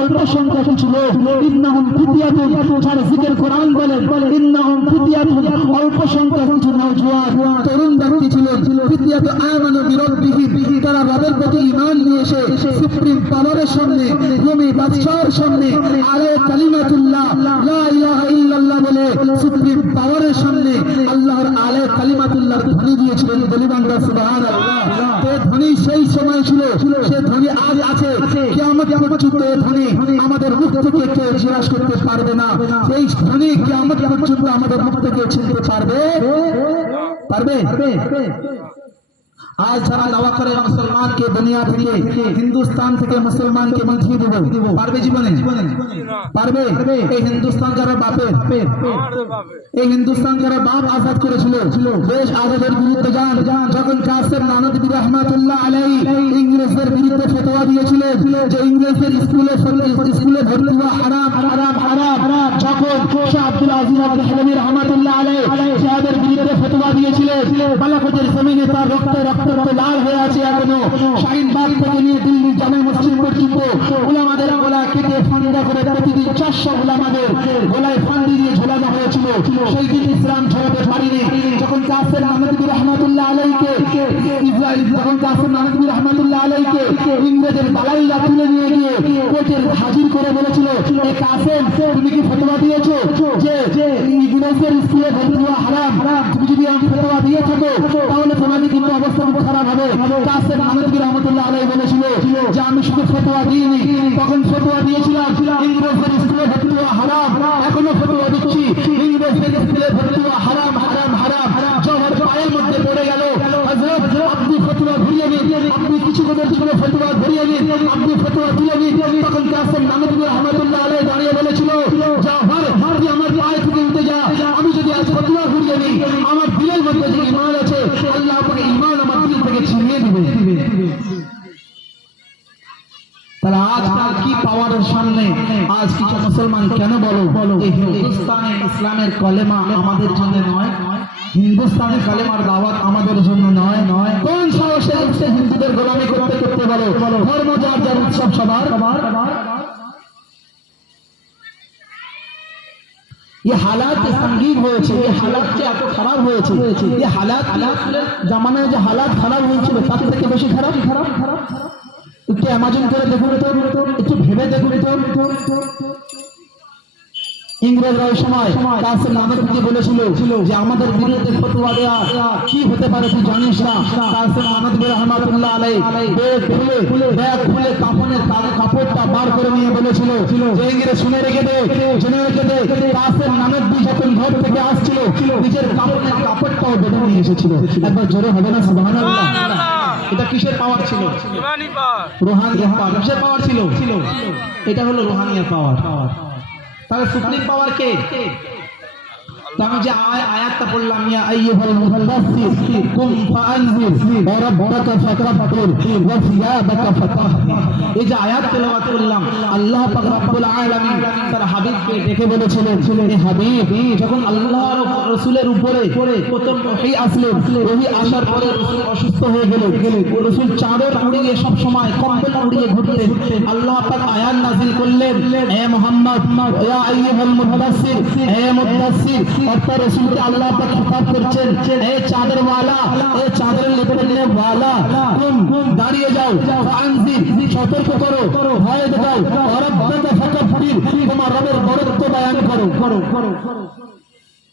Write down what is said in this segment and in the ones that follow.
অল্প সংখ্যক ছিল ইন্নাহুম ফিতিয়াতুন যারা জিকির কোরআন বলেন ইন্নাহুম ফিতিয়াতুন অল্প সংখ্যক কিছু নওজোয়ান তরুণ ব্যক্তি ছিলেন ফিতিয়াতু আমানু বিরাব্বিহিম তারা রবের প্রতি ঈমান নিয়ে এসে সুপ্রিম পাওয়ারের সামনে রুমি বাদশাহর সামনে আলায়ে কালিমাতুল্লাহ লা ইলাহা ইল্লাল্লাহ বলে সুপ্রিম পাওয়ারের সামনে আল্লাহর আলায়ে কালিমাতুল্লাহর ধ্বনি দিয়েছিলেন। বলি বাংলা সুবহানাল্লাহ। তো ধ্বনি সেই সময় ছিল, সে ধ্বনি আজ আছে, কিয়ামত পর্যন্ত এই ধ্বনি আমাদের মুখ থেকে কেউ জিজ্ঞাসা করতে পারবে না। সেই ধ্বনি কিয়ামত পর্যন্ত আমাদের মুখ থেকে ছিনতে পারবে। आज যারা দাওয়া করে মুসলমানকে দুনিয়া থেকে হিন্দুস্তান থেকে মুসলমানকে মিটিয়ে দেব, পারবে জীবনে? পারবে? এই হিন্দুস্তান যারা বাপের, এই হিন্দুস্তান যারা বাপ আজাদ করেছিল, দেশ আজাদের বিরুদ্ধে যান যখন কাসেম নানভী রহমাতুল্লাহ আলাইহি ইংরেজদের বিরুদ্ধে ফতোয়া দিয়েছিলেন যে ইংরেজদের স্কুলে ভর্তি হওয়া হারাম হারাম হারাম, যখন শাহ আব্দুল আজিজ আল-দেহলভী রহমাতুল্লাহ আলাইহি যাদের বিরুদ্ধে ফতোয়া দিয়েছিলেন বালাকোটের জমিনে তার রক্তে লাল হয়ে আছে এখনো। শাহিনবাগ থেকে নিয়ে দিল্লি জামে মসজিদ পর্যন্ত উলামাদের গলা কেটে ফান্দা করে প্রতিদিন 400 উলামাদের গলায় ফান্দি দিয়ে ঝোলানো হয়েছিল। সেই দিন ইসলাম ছড়াতে পারেনি। যখন কাসেম নানভী রহমাতুল্লাহ আলাইহিকে ইংরেজের দালাইরা তুলে নিয়ে গিয়ে কোর্টের হাজির করে বলেছিল, এ কাসেম তুমি কি ফতোয়া দিয়েছো যে ইংরেজদের স্কুলে ভর্তি হওয়া হারাম? তুমি যদি আমাকে ফতোয়া দিয়ে থাকো তাহলে তোমাদের কিন্তু অবস্থা খারাপ হবে। কাসেম নানভী রহমাতুল্লাহ আলাইহি বলেছিল যে আমি শুধু ফতোয়া দিইনি, তখন ফতোয়া দিয়েছিলাম ইংরেজদের স্কুলে ভর্তি হওয়া হারাম, এখনো ফতোয়া দিচ্ছি ইংরেজদের স্কুলে ভর্তি হওয়া হারাম হারাম হারাম। জহর পায়ের মধ্যে পড়ে গেল, হযরত আপনি ফতোয়া ঘুরিয়ে নিন, আপনি কিছু কথা ছিল ফতোয়া ঘুরিয়ে নিন, আপনি ফতোয়া দিয়ে নিন। তখন কাসেম নানভী রহমাতুল্লাহ আলাইহি দাঁড়িয়ে বলেছিল, জহর তুই আমার পায়ে থেকে উঠে যা, আমি যদি আজ ফতোয়া ঘুরিয়ে নিই আমার দিলের মধ্যে যে ঈমান আছে আল্লাহ পাক ঈমান আমার দিল থেকে ছিনিয়ে দিবে। তাহলে আজকাল কি পাওয়ারের সামনে আজ কিছু মুসলমান কেন বলো এই হিন্দুস্তানে ইসলামের কলেমা আমাদের জন্য নয়, হিন্দুস্তানে কালেমার দাওয়াত আমাদের জন্য নয়। কোন সাহসে উঠছে হিন্দুদের গোলামি করতে করতে বলো ধর্ম যার যার উৎসব সবার। ये हालात संगीन হয়েছে, ये हालात যে এত খারাপ হয়েছে, ये हालात জামানায় যে হালাত খারাপ হয়েছিল তার থেকে বেশি খারাপ। একটু ইমাজিন করে দেখুন তো, একটু ভেবে দেখুন তো। ইংরেজরা ওই সময় কাসেম নানভীকে বলেছিল যে আমাদের বিরুদ্ধে ফতোয়া দেয়া কি হতে পারে তুই জানিস না। কাসেম নানভী রহমাতুল্লাহ আলাইহি ব্যাগ খুলে কাফনের কাপড়টা বার করে নিয়ে বলেছিল যে ইংরেজ শুনে রেখে দে। কাসেম নানভী যখন ঘর থেকে আসছিল নিজের কাফনের কাপড়টাও বেঁধে নিয়ে এসেছিল। একবার জোরে হবে না সুবহানাল্লাহ? এটা কিসের পাওয়ার ছিল? রুহানিয়া পাওয়ার। কিসের পাওয়ার ছিল? এটা হলো রুহানিয়া পাওয়ার। তাহলে সুপ্রিম পাওয়ার কে? আমি যে আয়াতটা পড়লাম, ইয়া আইয়ুহাল মুদাল্লির কুম ফাআনজির ওয়া রাব্বাকা ফাকাব্বির ওয়া সিয়াবাকা ফাতাহহির, এই যে আয়াত তেলাওয়াত করলাম আল্লাহ পাক রব্বুল আলামিন তার হাবিবকে ডেকে বলেছিলেন, হে হাবিব যখন আল্লাহর রাসূলের উপরে প্রথম ওহী আসলো, ওহী আসার পরে রাসূল অসুস্থ হয়ে গেল, রাসূল চাদর উড়িয়ে সব সময় কম্বল উড়িয়ে ঘুরতেন। আল্লাহ পাক আয়াত নাযিল করলেন, হে মুহাম্মদ ইয়া আইয়ুহাল মুদাল্লির, হে মুদাল্লির, অর্থাৎ রাসূলকে আল্লাহ পাক খিতাব করছেন, হে চাদর ওয়ালা, হে চাদর লেপটে ওয়ালা, তুম দাঁড়িয়ে যাও, ফাআনজির সতর্ক করো, ভয় দেখাও, ওয়া রাব্বাকা ফাকাব্বির তোমার রবের বড়ত্ব বয়ান করো।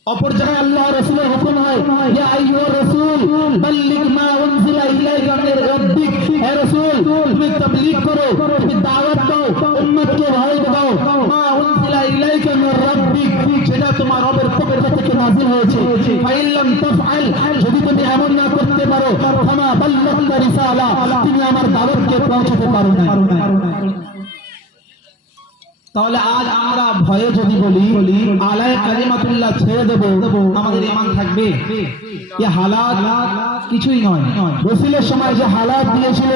অপর জায়গায় আল্লাহ রাসূলের হুকুম হয়, ইয়া আইয়ুহার রাসূল বাল্লিগ মা উনজিলা ইলাইকা মির রাব্বিক, হে রাসূল তুমি তাবলীগ করো, তুমি দাওয়াত দাও, উম্মতকে ভয় দেখাও, মা উনজিলা ইলাইকা মির রাব্বিক যেটা তোমার রবের পক্ষ থেকে নাযিল হয়েছে। ফাইন লাম তাফআল যদি তুমি এমন না করতে পারো, ফামা বাল্লাগতা রিসালা তুমি আমার দাওয়াতকে পৌঁছাতে পারো না। তাহলে আজ আমরা ভয়ে যদি বলি আলায়ে কালিমাতুল্লাহ ছেড়ে দেব আমাদের ঈমান থাকবে? এই হালাত কিছুই নয়। রাসূলের সময় যে হালাত দিয়েছিল,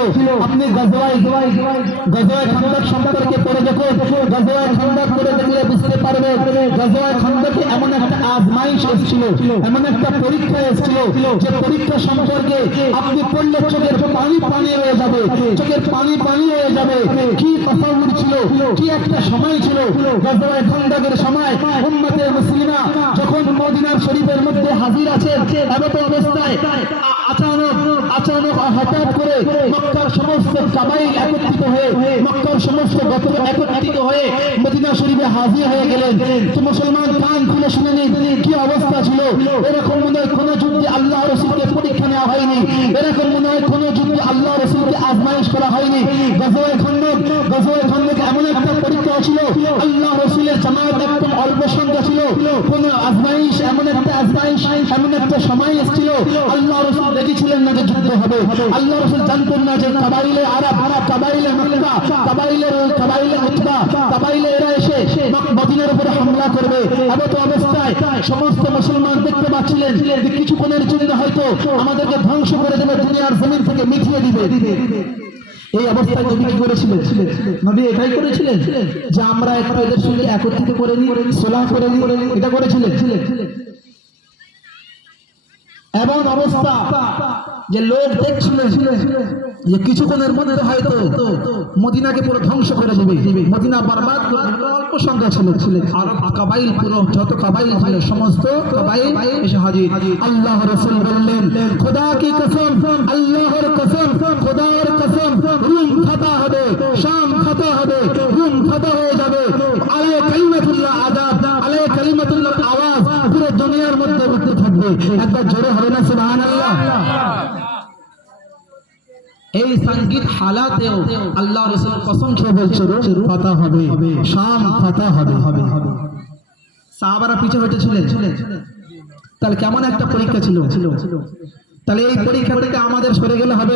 আপনি গজওয়ায়ে খান্দক সম্পর্কে পড়ে দেখুন, গজওয়ায়ে খান্দক পড়ে দেখলে বুঝতে পারবে গাজওয়ায়ে খান্দকে এমন একটা আজমাইশ এসেছিল, এমন একটা পরীক্ষা এসেছিল যে পরীক্ষা সম্পর্কে আপনি পড়লে চোখের পানি পানি হয়ে যাবে, চোখের পানি পানি হয়ে যাবে। কি তাসাউর ছিল, কি একটা সময় ছিল গাজওয়ায়ে খান্দকের সময়। উম্মতে মুসলিমা যখন মদিনার শরীফের মধ্যে হাজির আছে, এমন অবস্থায় আচানক হঠাৎ করে মক্কার সমস্ত কাবাইল একত্রিত হয়ে, মক্কার সমস্ত গোত্র একত্রিত হয়ে মদিনা শরীফে হাজির হয়ে গেলেন। তো মুসলমান কান খুলে শুনে নিন কি অবস্থা ছিল। এরকম মনে হয় কোন যুদ্ধে আল্লাহ রাসূলকে পরীক্ষা নেওয়া হয়নি, এরকম মনে হয় কোন যুদ্ধে আল্লাহ রাসূলকে আজমাইশ করা হয়নি। গাজওয়ায়ে খান্দক এমন একটা পরীক্ষা ছিল, আল্লাহ রাসূলের জামাত একদম অল্প সংখ্যা ছিল। কোন আজমাইশ, এমন একটা আজমাইশ, এমন একটা সময় এসেছিল আল্লাহ রাসূল দেখেছিলেন না যে যুদ্ধ হবে। আল্লাহ রাসূল জানতেন না যে কাবাইলে আরব, কাবাইলে মক্কা, কাবাইলে উতবা, কাবাইলে এরা এসে মদিনার উপরে হামলা করবে। এমন অবস্থায় সমস্ত মুসলমান দেখতে পাচ্ছিলেন যে কিছুক্ষণের জন্য হয়তো আমাদেরকে ধ্বংস করে দেবে, দুনিয়ার জমিন থেকে মিটিয়ে দিবে। এই অবস্থায় নবী কি করেছিলেন? নবী এটাই করেছিলেন যে আমরা একটু এদের সঙ্গে একত্রিত করে নিই, সুলহ করে নিই, এটা করেছিলেন। এমন অবস্থা যে লোক দেখছিলেন যে কিছুক্ষণের মধ্যে হয়তো মদিনাকে পুরো ধ্বংস করে দেবে, মদিনা বরবাদ করে দেবে। অল্প সংখ্যা ছিল, আর কাবাইল পুরো যত কাবাইল ছিল সমস্ত কাবাইল এসে হাজির। আল্লাহ রাসূল বললেন, খোদা কি কসম, আল্লাহর কসম, খোদার কসম, রুম ফাতা হবে, শাম ফাতা হবে, রুম ফাতা হয়ে যাবে। আলাইহি কালিমাতুল্লাহ আযাব, আলাইহি কালিমাতুল্লাহ আওয়াজ পুরো দুনিয়ার মধ্যে উঠতে থাকবে। একবার জোরে হবে না সুবহানাল্লাহ। এই সংগীত হালাতেও আল্লাহ রাসূল কসম খেয়ে বলছে রুম ফাতা হবে, শাম ফাতা হবে। সাহাবারা পিছে হটেছিলেন। তাহলে কেমন একটা পরীক্ষা ছিল। তাহলে এই পরীক্ষা থেকে আমাদের সরে গেলে হবে?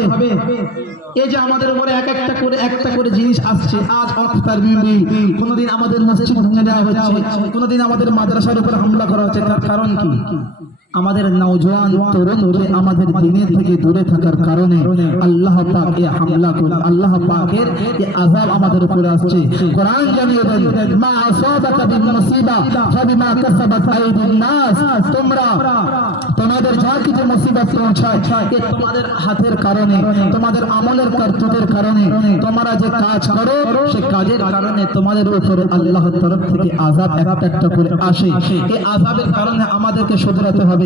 এই যে আমাদের উপরে একটা করে জিনিস আসছে, আজ অফতার বিবি, কোনদিন আমাদের মসজিদ ভেঙে দেওয়া হচ্ছে, কোনদিন আমাদের মাদ্রাসার উপর হামলা করা হচ্ছে। তার কারণ কি? আমাদের নওজোয়ান তরুণকে আমাদের দ্বীনের থেকে দূরে থাকার কারণে আল্লাহ পাক এই হামলা করে, আল্লাহ পাকের এই আযাব আমাদের উপরে আসছে। কোরআন জানিয়ে দেন, মা আসাবাকা বিন মুসিবা ফাবিমা কাসাবাত আইদিন নাস, তোমাদের যা কিছু মুসিবত পৌঁছায় এ তোমাদের হাতের কারণে, তোমাদের আমলের কর্তব্যের কারণে, তোমরা যে কাজ করো সে কাজের কারণে তোমাদের উপরে আল্লাহর তরফ থেকে আযাব একটা করে আসে। এই আযাবের কারণে আমাদেরকে শুধরাতে হবে।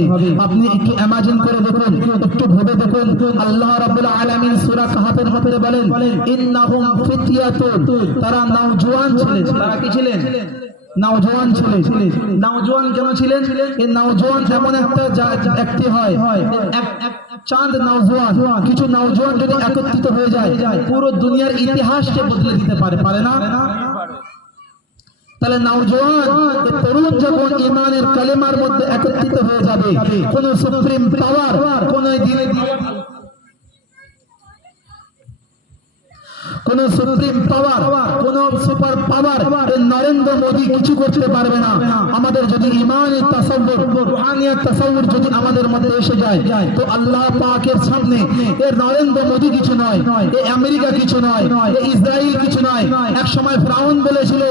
আপনি একটু ইমাজিন করে দেখুন, একটু ভেবে দেখুন। আল্লাহ রাব্বুল আলামিন সূরা কাহফের মধ্যে বলেন, ইন্নাহুম ফিতয়াতুন, তারা নওজোয়ান ছিলেন। তারা কি ছিলেন? নওজোয়ান ছিলেন। নওজোয়ান কেন ছিলেন? এই নওজোয়ান এমন একটা ব্যক্তি হয়, চাঁদ নওজোয়ান, কিছু নওজোয়ান যদি একত্রিত হয়ে যায় পুরো দুনিয়ার ইতিহাসকে বদলে দিতে পারে, পারে না? তাহলে নওজোয়ান তরুণ যখন ঈমানের কালেমার মধ্যে একত্রিত হয়ে যাবে, কোন সুপ্রিম পাওয়ার, কোন সুপ্রিম পাওয়ার, কোন সুপার পাওয়ার নরেন্দ্র মোদী কিছু করতে পারবে না। আমাদের যদি ঈমানের তাসাউর, রুহানিয়াত তাসাউর যদি আমাদের মধ্যে এসে যায় তো আল্লাহ পাকের সামনে এর নরেন্দ্র মোদী কিছু নয়, এ আমেরিকা কিছু নয়, এ ইসরায়েল কিছু নয়। এক সময় ফিরাউন বলেছিল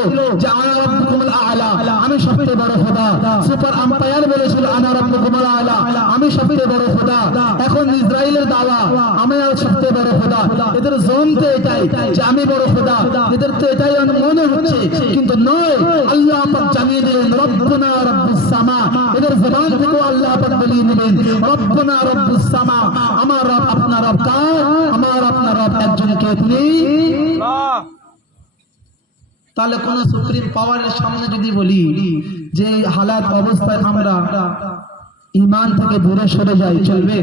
যে আনা রাব্বুকুমুল আ'লা, আমি সবচেয়ে বড় খোদা। সুপার আম্পায়ার বলেছিল আনা রাব্বুকুমুল আ'লা, আমি সবচেয়ে বড় খোদা। এখন ইসরায়েলের দাওয়া আমি সবচেয়ে বড় খোদা। এদের জোন তো এটাই যে আমি বড় খোদা, এদের তো এটাই মনে হচ্ছে, কিন্তু নয়। আল্লাহ পাক জানিয়ে দিলেন রব্বুনা রব্বুস সামা, এদের জবান থেকে আল্লাহ পাক বলিয়ে দিলেন রব্বুনা রব্বুস সামা, আমার রব আপনার রব কার? আমার আপনার রব একজন কে? তিনি। তাহলে কোন সুপ্রিম পাওয়ারের সামনে যদি বলি যে হালাত অবস্থায় আমরা ঈমান থেকে দূরে সরে যাই, চলবে?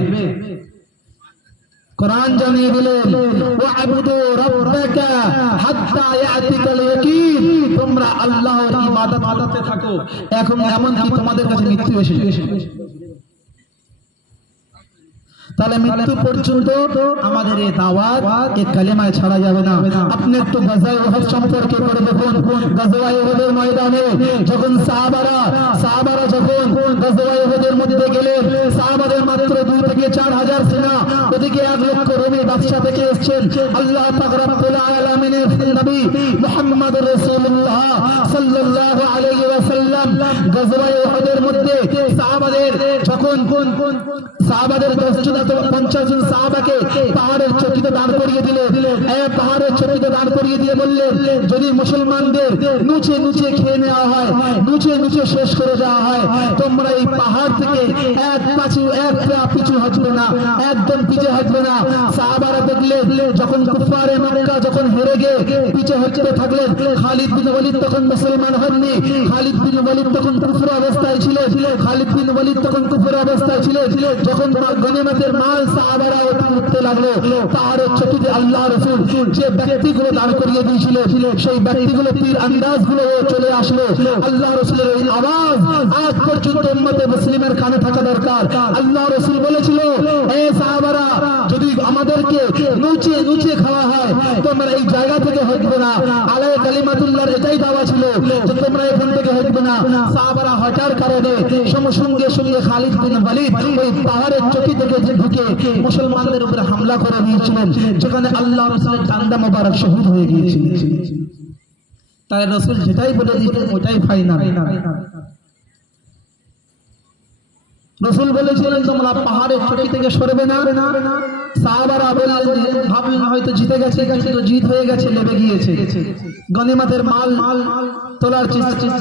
কোরআন জানিয়ে দিলেন ওয়া'বুদু রাব্বাকা হাত্তা ইয়াতিকাল ইয়াকিন, তোমরা আল্লাহর ইবাদতে থাকো এখন এমন কি তোমাদের কাছে মৃত্যু এসে গেছে। তাহলে মৃত্যু পর্যন্ত আমাদের এই দাওয়াত, এই কালেমায় ছাড়া যাবে না। আপনি একটু গাজায়ে উহুদ সম্পর্কে পড়ে দেখুন। গাজায়ে উহুদের ময়দানে যখন সাহাবারা যখন গাজায়ে উহুদের মধ্যে গেলেন, সাহাবাদের মাত্র 2 থেকে 4,000 সেনা, ওদিকে 1 লক্ষ রোমী বাদশা থেকে এসেছেন। আল্লাহ পাক রব্বুল আলামিনের নবী মুহাম্মদ রাসূলুল্লাহ সাল্লাল্লাহু আলাইহি ওয়াসাল্লাম গজওয়ায়ে উহুদের মধ্যে সাহাবাদের যখন সাহাবাদের 50 জন সাহাবাকে পাহাড়ের চটিতে দাঁড় করিয়ে দিলে, পাহাড়ের চটিতে দাঁড় করিয়ে দিয়ে বললেন, যদি মুসলমানদের নুচে নুচে খেয়ে নেওয়া হয়, নুচে নুচে শেষ করে দেওয়া হয়, তোমরা এই পাহাড় থেকে এক পা পিছু হটবে না, একদম পিছে হটবে না। সাহাবারা দেখলেন যখন কুফারে মক্কা যখন হেরে গিয়ে পিছে হটতে থাকলেন, খালিদ বিন ওয়ালিদ তখন মুসলমান হননি, খালিদ বিন ওয়ালিদ তখন কুফর অবস্থায় ছিলেন, খালিদ বিন ওয়ালিদ তখন কুফর অবস্থায় ছিলেন। যখন গনিমতের মাল সাহাবারা উঠতে লাগলো, পাহাড়ের চটিতে আল্লাহ রাসূল যে ব্যক্তিগুলো দাঁড় করিয়ে দিয়েছিল, সেই ব্যক্তিগুলো তীর আন্দাজগুলো চলে আসলো। আল্লাহ রাসূলের এই আওয়াজ আজ পর্যন্ত উম্মতে মুসলিমের কানে থাকা দরকার। আল্লাহ রাসূল বলেছিল, এ সাহাবারা, যদি আমাদেরকে নুচে নুচে খাওয়া হয়, তোমরা এই জায়গা থেকে হটবে না। আলায়ে কালিমাতুল্লাহর এটাই দাওয়া ছিল যে তোমরা এখান থেকে হটবে না। সাহাবারা হটার কারণে সঙ্গে সঙ্গে খালিদ বিন ওয়ালিদ ওই পাহাড়ের চটি থেকে ঢুকে মুসলমানদের উপরে হামলা করে দিয়েছিলেন, যেখানে আল্লাহ রাসূলের ডান্ডা মোবারক শহীদ হয়ে গিয়েছিল। তাই রাসূল যেটাই বলে দিতেন ওটাই ফাইনাল। রাসূল বলেছিলেন, তোমরা পাহাড়ের চটি থেকে সরবে না। সাহাবারা ভাবলেন হয়তো জিতে গেছে, কিন্তু জিত হয়ে গেছে, লেবে গিয়েছে। গনিমতের মাল তোলার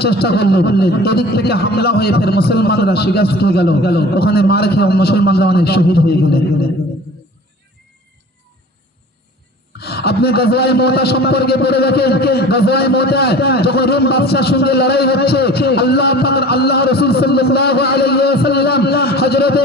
চেষ্টা করলেন, এদিক থেকে হামলা হয়ে ফের মুসলমানরা শিকস্ত হয়ে গেল, ওখানে মার খেয়ে মুসলমানরা অনেক শহীদ হয়ে গেলেন। আপনি গজওয়ায়ে মুতা সম্পর্কে পড়ে দেখেন, গজওয়ায়ে মুতা যখন রোম বাদশার সঙ্গে লড়াই হচ্ছে, আল্লাহ রাসূল সাল্লাল্লাহু আলাইহি ওয়াসাল্লাম হযরতে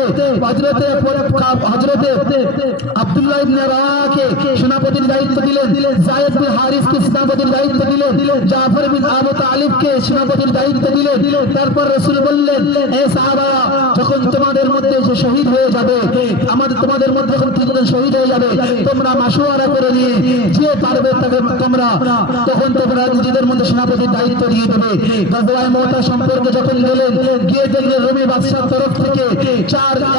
আব্দুল্লাহ ইবনে রাওয়াকে সেনাপতির দায়িত্ব দিলেন, যায়েদ বিন হারিসকে সেনাপতির দায়িত্ব দিলেন, জাফর বিন আবু তালিবকে সেনাপতির দায়িত্ব দিলেন। তারপর রাসূল বললেন, হে সাহাবারা, যখন তোমাদের মধ্যে যে শহীদ হয়ে যাবে, তোমাদের মধ্যে যখন তিনজন শহীদ হয়ে যাবে, তোমরা মাশওয়ারা করে নিয়ে যে পারবে তাকে তখন তোমরা নিজেদের মধ্যে সেনাপতির দায়িত্ব দিয়ে দেবে। গজওয়ায়ে মুতা সম্পর্কে যখন গেলেন, গিয়ে দেখলেন রোমী বাদশার তরফ থেকে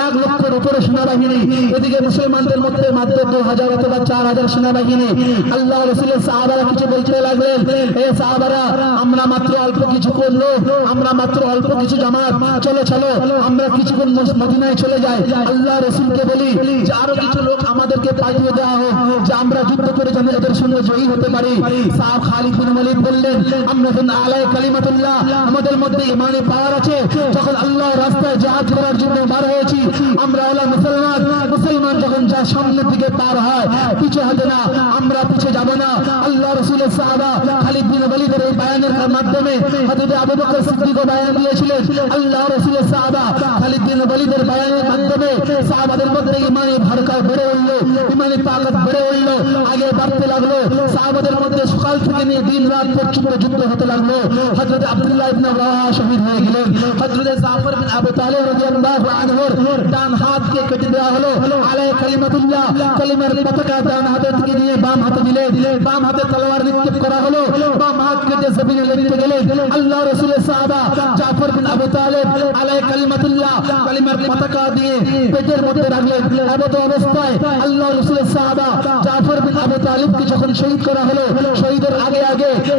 1 লক্ষের উপরে সেনাবাহিনী, এদিকে মুসলমানদের মধ্যে মাত্র 2000 অথবা 4000 সেনাবাহিনী। আল্লাহ রাসূলের সাহাবারা কিছু বলতে লাগলেন, হে সাহাবারা, আমরা মাত্র অল্প কিছু করলো, আমরা মাত্র অল্প কিছু জামাত, চলো আমরা কিছুক্ষণ মদিনায় চলে যাই। আল্লাহ রাসূলকে বলি যে আরো কিছু লোক আমাদেরকে পাঠিয়ে দেওয়া হোক, যে আমরা যুদ্ধ করে যেন এদের সঙ্গে জয়ী হতে পারি। সাহাব খালিদ বিন ওয়ালিদ বললেন, আমরা যখন আলায়ে কালিমাতুল্লাহ আমাদের মধ্যে ঈমানে পাওয়ার আছে, যখন আল্লাহর রাস্তায় জিহাদ করার জন্য বার হয়েছি, আমরা ওলা মুসলমান যখন যা সামনের দিকে পার হয়, পিছু হতে না, আমরা পিছে যাব না। আল্লাহ রাসূলের সাহাবা খালিদ বিন ওয়ালিদের এই বয়ানের মাধ্যমে হযরত আবু বকর সিদ্দিকও বয়ান দিয়েছিলেন। আল্লাহ রাসূলের সাহাবা খালিদ বিন ওয়ালিদের বয়ানের মাধ্যমে সাহাবাদের মধ্যে ঈমানে ভরকা বেড়ে উঠল, ঈমানে তাকত বেড়ে উঠল, আগে বাড়তে লাগলো। সাহাবাদের মধ্যে সকাল থেকে নিয়ে দিন রাত পর্যন্ত যুদ্ধ হতে লাগলো। হযরত আব্দুল্লাহ ইবনে রাওয়াহা শহীদ হয়ে গেলেন, হযরত জাফর বিন আবু তালিব রাদিয়াল্লাহু আনহুর ডান হাতকে কেটে দেওয়া হলো। আলায়ে কালিমাতুল্লাহ, কালিমার পতাকা ডান হাতে থেকে নিয়ে বাম হাতে দিলেন, বাম হাতে তলোয়ার নিক্ষেপ করা হলো, বাম হাত কেটে জমিনে লেগে গেলেন। আল্লাহ রাসূলের সাহাবা জাফর বিন আবু তালিব আলায়ে কালিমাতুল্লাহ, কালিমার পতাকা দিয়ে পেটের মধ্যে রাখলেন। এমত অবস্থায় আল্লাহ রাসূলের সাহাবা জাফর বিন আবু তালিবকে যখন শহীদ করা হলো, শহীদের আগে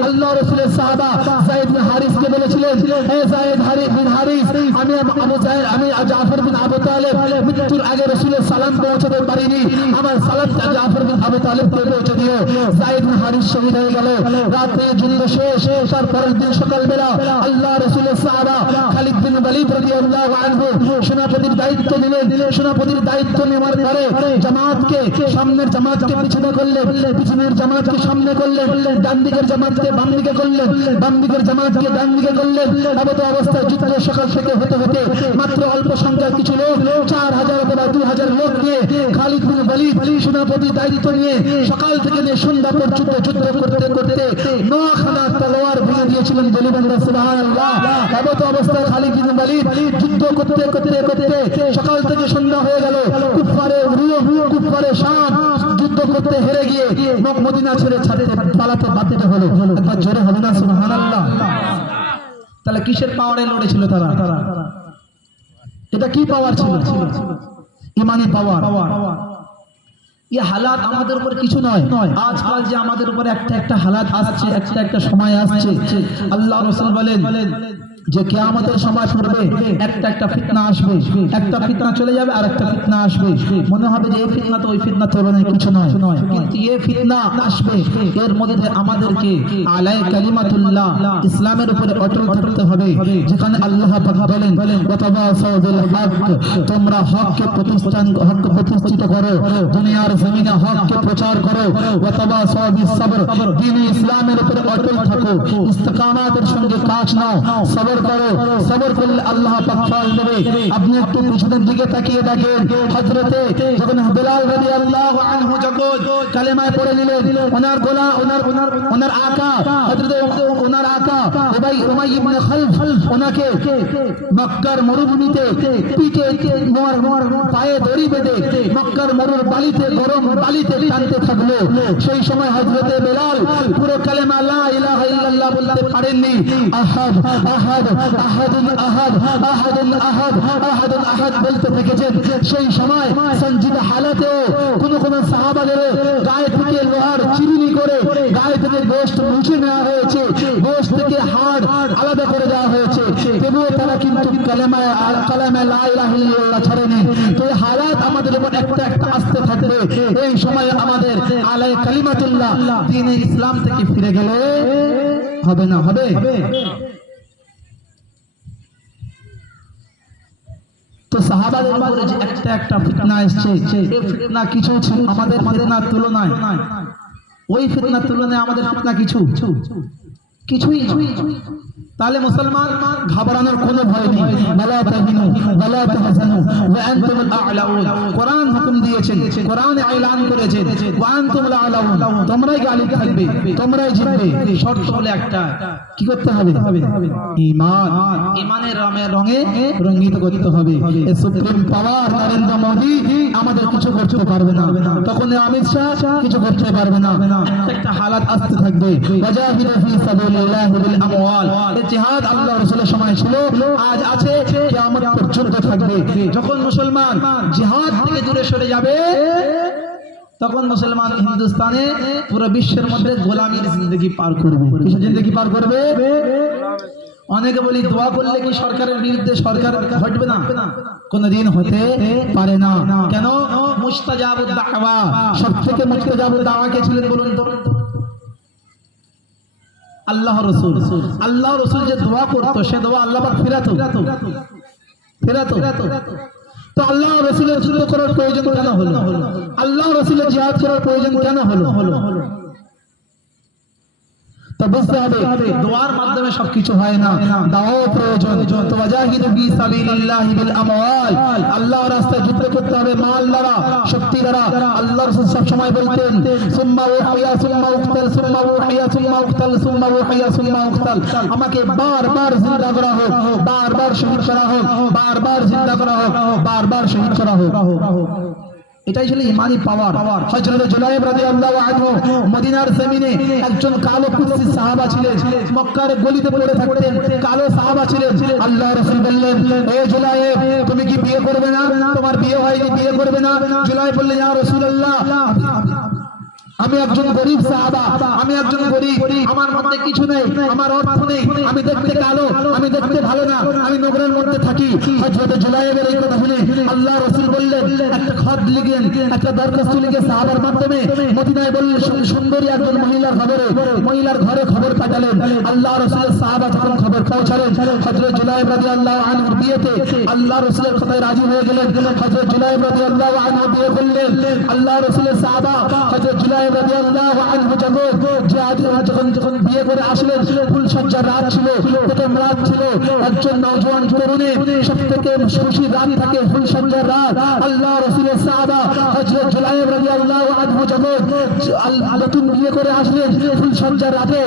আল্লাহ রাসূলের সাহাবা যায়েদ বিন হারিসকে বলেছিলেন, হে যায়েদ বিন হারিস, আমি জাফর বিন আবু তালিব মৃত্যুর আগে রাসূলের সালাম পৌঁছাতে পারিনি, আমার সালামটা জাফর বিন আবু তালিবকে পৌঁছে দিও। যায়েদ বিন হারিস শহীদ হয়ে গেল। রাতে যুদ্ধ শেষ, তারপরের দিন সকালবেলা আল্লাহ রাসূলের সাহাবা খালিদ বিন ওয়ালিদ রাদিয়াল্লাহু আনহু সেনাপতির দায়িত্ব নিলেন। সেনাপতির দায়িত্ব নেওয়ার পরে জামাতকে, সামনের জামাতকে পিছনে করলেন, পিছনের জামাতকে সামনে করলেন, ডান দিকের জামাতকে বাম দিকে করলেন, বাম দিকের জামাতকে ডান দিকে করলেন। এমত অবস্থায় যুদ্ধ সকাল থেকে হতে মাত্র অল্প সংখ্যার কিছু লোক, 4000 অথবা 2000 লোক নিয়ে খালিদ বিন ওয়ালিদ সেনাপতির দায়িত্ব নিয়ে সকাল থেকে নিয়ে সন্ধ্যা পর্যন্ত যুদ্ধ করতে 9 খানা তলোয়ার ভেঙে দিয়েছিলেন। বলি বন্ধুরা সুবহানাল্লাহ। এমত অবস্থায় খালিদ বিন ওয়ালিদ যুদ্ধ করতে সকাল থেকে সন্ধ্যা হয়ে গেল। কুফারে শাম যুদ্ধ করতে হেরে গিয়ে মদিনা ছেড়ে পালাতে বাধ্য হলো। একবার জোরে হবে না সুবহানাল্লাহ। তাহলে কিসের পাওয়ারে লড়েছিল তারা? এটা কি পাওয়ার ছিল? ঈমানি পাওয়ার। ये हालात আমাদের উপর কিছু নয়। আজকাল যে আমাদের উপর একটা হালাত আসছে, একটা সময় আসছে, আল্লাহ রাসূল বলেন যে কিয়ামতের সময় পড়বে একটা ফিতনা আসবে, একটা ফিতনা চলে যাবে আর একটা ফিতনা আসবে, মনে হবে যে এই ফিতনা তো ওই ফিতনা তুলনায় কিছু নয়, কিন্তু এই ফিতনা আসবে, এর মধ্যে আমাদেরকে আলাই কালিমাতুল্লাহ ইসলামের উপরে অটল থাকতে হবে, যেখানে আল্লাহ পাক বলেন ওয়াতাওয়াসাউ বিল হক, তোমরা হককে প্রতিষ্ঠিত করো, দুনিয়ার জমিনে হককে প্রচার করো, ওয়াতাওয়াসাউ বিস সবর, দ্বীন ইসলামের উপরে অটল থাকো, ইস্তিকামাতের সঙ্গে কাজ নাও, সবর করো, সবর করলে আল্লাহ পাক ফল দেবে। আপনি একটু পিছনের দিকে তাকিয়ে দেখেন, হযরতে যখন বিলাল রাদিয়াল্লাহু আনহু যখন কালেমায় পড়ে নিলেন, ওনার আকা হযরতে ওনার আকা উমাইয়া ইবনে খালফ ওনাকে মক্কার মরুভূমিতে পিঠে পায়ে দড়ি বেঁধে মক্কার মরুর বালিতে গরম বালিতে টানতে থাকলো। সেই সময় হযরতে বিলাল পুরো কালেমা লা ইলাহা ইল্লাল্লাহ বলতে পারেননি। আহাদ আহাদ আহাদুন আহাদ আহাদুন আহাদ আহাদুন আহাদ বলতে থেকেছেন। সেই সময় সঞ্জিত হালাতেও কোন সাহাবাদের গায়ে থেকে লোহার চিরুনি করে গায়ে থেকে গোশত মুছে নেওয়া হয়েছে, গোশত থেকে হাড় আলাদা করে দেওয়া হয়েছে, তবুও তারা কিন্তু কালেমা লা ইলাহা ইল্লাল্লাহ ছাড়েনি। তো এই হালাত আমাদের উপর একটা আসতে থাকবে। এই সময় আমাদের আলাই কালিমাতুল্লাহ দ্বীন ইসলাম থেকে ফিরে গেলে হবে না, হবে। তো সাহাবাদের উপরে যে একটা ফিতনা এসেছে, এই ফিতনা কিছু ছিল আমাদের ফিতনার তুলনায়, ওই ফিতনার তুলনায় আমাদের ফিতনা কিছুই নয়। তাহলে মুসলমান ঘাবড়ানোর কোনো ভয় নেই। ওয়ালা তাহিনু ওয়ালা তাহজানু ওয়া আনতুমুল আ'লাউন, কোরআন হুকুম দিয়েছেন, কোরআনে এলান করেছেন ওয়া আনতুমুল আ'লাউন, তোমরাই গালিব থাকবে, তোমরাই জিতবে। শর্ত হলো একটা, কি করতে হবে? ঈমান, ঈমানের রঙে রঙিত করতে হবে। এই সুপ্রিম পাওয়ার নরেন্দ্র মোদি আমাদের কিছু করতে পারবে না, তখন অমিত শাহ কিছু করতে পারবে না। একটা হালাত আসতে থাকবে। ওয়াজাহিদু ফি সাবিলিল্লাহি বিল আমওয়াল, জিহাদ আল্লাহ রাসূলের সময় ছিল, আজ আছে, কিয়ামত পর্যন্ত থাকবে। যখন মুসলমান জিহাদ থেকে দূরে সরে যাবে, তখন মুসলমান হিন্দুস্তানে পুরো বিশ্বের মধ্যে গোলামীর জিন্দেগি পার করবে। কিসের জিন্দেগি পার করবে? অনেকে বলি দোয়া করলে কি সরকারের বিরুদ্ধে সরকার হটবে না? কোনদিন হতে পারে না। কেন? মুস্তাজাবুদ দাওয়া, সবথেকে মুস্তাজাবুদ দাওয়া কে ছিলেন বলুন তো? আল্লাহ রাসূল। আল্লাহ রাসূল যে দোয়া করতো, সে দোয়া আল্লাহ পাক ফেরাতো। তো আল্লাহ রাসূলের যুদ্ধ করার প্রয়োজন কেন হলো? আল্লাহ রাসূলের জিহাদ করার প্রয়োজন কেন হলো? তো বুঝতে হবে দোয়ার মাধ্যমে সবকিছু হয় না, দাওয়াও প্রয়োজন। তো ওয়াজাহিদু ফি সাবিলিল্লাহি বিল আমওয়াল, আল্লাহর রাস্তায় যুদ্ধ করতে হবে মাল দ্বারা, শক্তি দ্বারা। আল্লাহ রাসূল সব সময় বলতেন সুম্মা উহিয়া সুম্মা উকতাল সুম্মা উহিয়া সুম্মা উকতাল সুম্মা উহিয়া সুম্মা উকতাল, আমাকে বারবার জিন্দা করা হোক, বারবার শহীদ করা হোক, বারবার জিন্দা করা হোক, বারবার শহীদ করা হোক। এটাই ছিল ইমানি পাওয়ার। হযরত জুলাইব রাদিয়াল্লাহু আনহু মদিনার জমিনে একজন কালো কুৎসি সাহাবা ছিলেন, মক্কার গলিতে পড়ে থাকতেন, কালো সাহাবা ছিলেন। আল্লাহ রাসূল বললেন, ও জুলাইব, তুমি কি বিয়ে করবে না? তোমার বিয়ে হয়নি, বিয়ে করবে না? জুলাইব বললেন, ইয়া রাসূলুল্লাহ, আমি একজন গরীব সাহাবা, আমি একজন গরীব, আমার মধ্যে কিছু নেই, আমার অর্থ নেই, আমি দেখতে কালো, আমি দেখতে ভালো না, আমি নগরের মধ্যে থাকি। হযরত জুলাইবের এই কথা শুনে আল্লাহ রাসূল বললেন, একটা খত লিখেন, একটা দরখাস্ত লিখে সাহাবার মাধ্যমে মদিনায় বললেন, সুন্দরী একজন মহিলার ঘরে খবর পাঠালেন। আল্লাহ রাসূলের সাহাবা যখন খবর পৌঁছালেন, হযরত জুলাইব রাদিয়াল্লাহু আনহুর বিয়েতে আল্লাহ রাসূলের কথায় রাজি হয়ে গেলেন। হযরত জুলাইব রাদিয়াল্লাহু আনহু বিয়ে করলেন। আল্লাহ রাসূলের সাহাবা হযরত জুলাইব রাদিয়াল্লাহু আনহু যখন বিয়ে করে আসলেন, ফুলসজ্জার রাত ছিল, প্রথম রাত ছিল। একজন নওজোয়ান তরুণী সবথেকে খুশির রাত থাকে ফুলসজ্জার রাত। আল্লাহ রাসূলের সাহাবা হযরত জুলাইব রাদিয়াল্লাহু আনহু যখন নতুন বিয়ে করে আসলেন, ফুলসজ্জার রাতে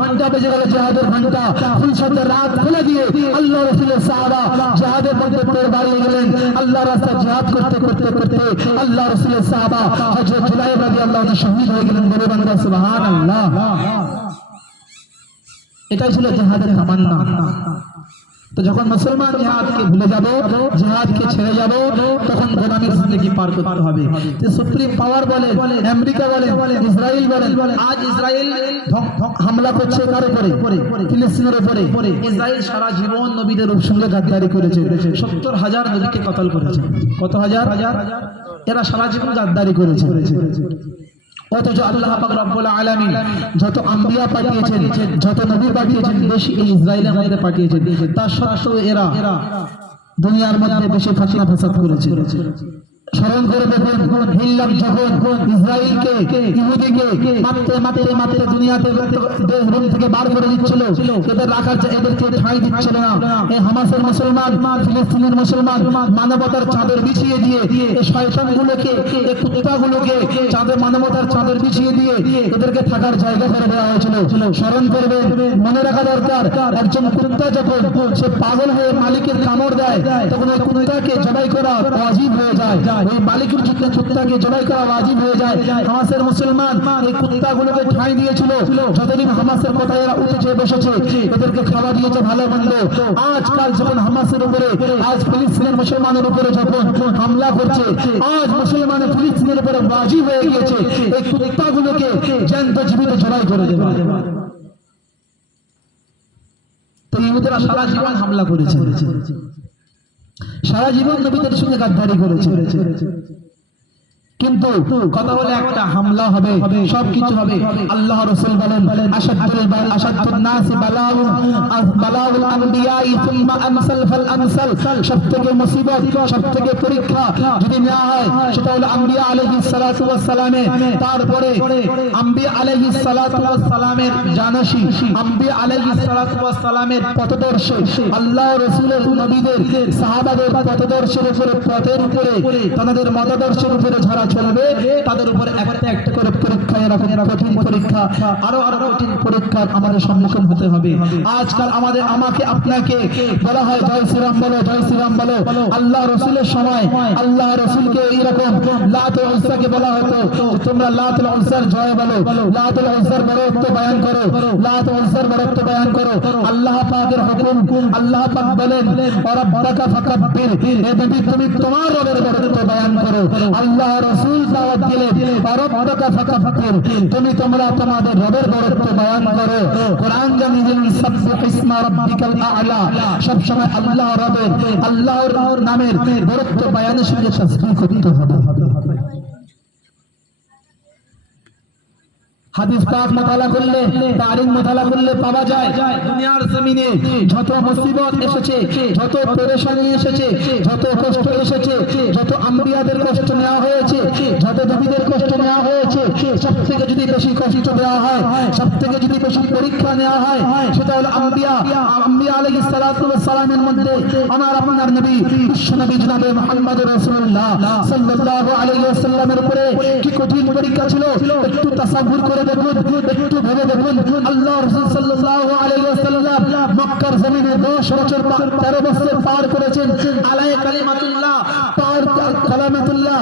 ঘন্টা বেজে গেল, জিহাদের ঘন্টা। ফুলসজ্জার রাত খুলে দিয়ে আল্লাহ রাসূলের সাহাবা জিহাদের মধ্যে বাড়িয়ে গেলেন। আল্লাহ রাস্তায় জিহাদ করতে করতে করতে আল্লাহ রাসূলের সাহাবা হযরত জুলাইব রাদিয়াল্লাহু আনহু শহীদ হয়ে গেলেন। বলে বান্দা সুবহানাল্লাহ। এটাই ছিল জিহাদের তামান্না। তো যখন মুসলমান জিহাদকে ভুলে যাব, জিহাদকে ছেড়ে যাব, তখন গোলামীর জিন্দেগি পার করতে হবে। যে সুপ্রিম পাওয়ার বলে, আমেরিকা বলে, ইসরায়েল বলে, আজ ইসরায়েল হামলা করছে কার উপরে? ফিলিস্তিনের উপরে। ইসরায়েল সারা জীবন নবীদের সঙ্গে গাদ্দারি করেছে, 70,000 নবীকে কতল করেছে। কত হাজার? এরা সারা জীবন গাদ্দারি করেছে। অথচ আল্লাহ পাক রব্বুল আলামিন যত আম্বিয়া পাঠিয়েছেন, যত নবী পাঠিয়েছেন, বেশি এই ইসরায়েলের মধ্যে পাঠিয়েছেন। তার সত্ত্বেও এরা দুনিয়ার মধ্যে বেশি ফাসনা ফাসাদ করেছে। স্মরণ করে দেখুন, হিটলার যখন ইসরায়েলকে, ইহুদিকে মারতে দুনিয়াতে দেশ রুম থেকে বার করে দিচ্ছিল, এদের রাখার, এদেরকে ঠাঁই দিচ্ছিল না। এই হামাসের মুসলমান, ফিলিস্তিনের মুসলমান মানবতার চাদর বিছিয়ে দিয়ে, এই শয়তানগুলোকে, এই কুত্তাগুলোকে মানবতার চাদর বিছিয়ে দিয়ে এদেরকে থাকার জায়গা করে দেওয়া হয়েছিল। স্মরণ করবে, মনে রাখা দরকার, একজন কুত্তা যখন সে পাগল হয়ে মালিকের কামড় দেয়, তখন ওই কুত্তাকে জবাই করা ওয়াজিব হয়ে যায়। ওই মালিকের কুত্তাকে জবাই করা ওয়াজিব হয়ে যায়। হামাসের মুসলমান এই কুত্তাগুলোকে ঠাঁই দিয়েছিল। যতদিন হামাসের কথা এরা উঠেছে বসেছে, এদেরকে খাওয়া দিয়েছে ভালো মন্দ। আজকাল যখন হামাসের উপরে, আজ ফিলিস্তিনের মুসলমানের উপরে যখন হামলা করছে, আজ মুসলমানের ফিলিস্তিনের উপরে ওয়াজিব হয়ে গিয়েছে এই কুত্তাগুলোকে জ্যান্ত জীবিত জবাই করে দেওয়া। তো ইহুদিরা সারা জীবন হামলা করেছে, সারা জীবন নবীদের সঙ্গে গাদ্দারি করেছে। কিন্তু কথা বলে একটা হামলা হবে, সবকিছু হবে। আল্লাহ রাসূল বলেন, আশাদ্দুন নাসি বালাউল আনবিয়াই সুম্মা আমসাল ফাল আমসাল। সবথেকে মুসিবত, সবথেকে পরীক্ষা যদি নেওয়া হয়, সেটা হলো আম্বিয়া আলাইহিস সালাতু ওয়াস সালামে। তারপরে আম্বিয়া আলাইহিস সালাতু ওয়াস সালামের জানশী, আম্বিয়া আলাইহিস সালাতু ওয়াস সালামের পথদর্শী, আল্লাহ রাসূলের, নবীদের, সাহাবাদের পথদর্শের উপরে, পথের উপরে, তাদের মতাদর্শের উপরে যারা চলবে, তাদের উপর একটা একটা করে পরীক্ষা, এরকম কঠিন পরীক্ষা, আরো কঠিন পরীক্ষার আমাদের সম্মুখীন হতে হবে। আজকাল আমাকে আপনাকে বলা হয় জয় শ্রীরাম বলো, জয় শ্রীরাম বলো। আল্লাহ রাসূলের সময় আল্লাহ রাসূলকে এরকম লাত ও উজ্জাকে বলা হতো, তোমরা লাত ও উজ্জার জয় বলো, লাত ও উজ্জার বরত্ব বয়ান করো, লাত ও উজ্জার বরত্ব বয়ান করো। আল্লাহ পাকের হুকুম, আল্লাহ পাক বলেন, রাব্বাকা ফাকাব্বির, হে নবী তুমি তোমার রবের বরত্ব বয়ান করো। আল্লাহ রাসূল দাওয়াত দিলেন, রাব্বাকা ফাকাব্বির, তুমি তোমরা তোমাদের রবের বরত্ব বয়ান করো। কোরআন জানিয়ে দিলেন, সাব্বিহ ইসমা রাব্বিকাল আ'লা, সব সময় আল্লাহ রবের, আল্লাহর নামের বরত্ব বয়ানের সঙ্গে তাসবিহ করতে হবে। হাদিস পাক মুতালা করলে, তারিখ মুতালা করলে পাওয়া যায়, দুনিয়ার জমিনে যত মুসিবত এসেছে, যত পেরেশানি এসেছে, যত কষ্ট এসেছে, যত আম্বিয়াদের কষ্ট নেওয়া হয়েছে, যত নবীদের কষ্ট নেওয়া হয়েছে, সবথেকে যদি বেশি কষ্ট দেওয়া হয়, সবথেকে যদি বেশি পরীক্ষা নেওয়া হয়, সেটা হলো আম্বিয়া আলাইহিস সালাতু ওয়াস সালামের মধ্যে আমার আপনার নবী, বিশ্ব নবী জনাবে মুহাম্মদ রাসূলুল্লাহ সাল্লাল্লাহু আলাইহি ওয়াসাল্লামের উপরে কি কঠিন পরীক্ষা ছিল। একটু তাসাব্বুর করে দেখুন, একটু ভেবে দেখুন। আল্লাহ রাসূল সাল্লাল্লাহু আলাইহি ওয়াসাল্লাম মক্কার জমিনে 10 বছর 13 বছর পার করেছেন। আলাই কালিমাতুল্লাহ, পার কালামাতুল্লাহ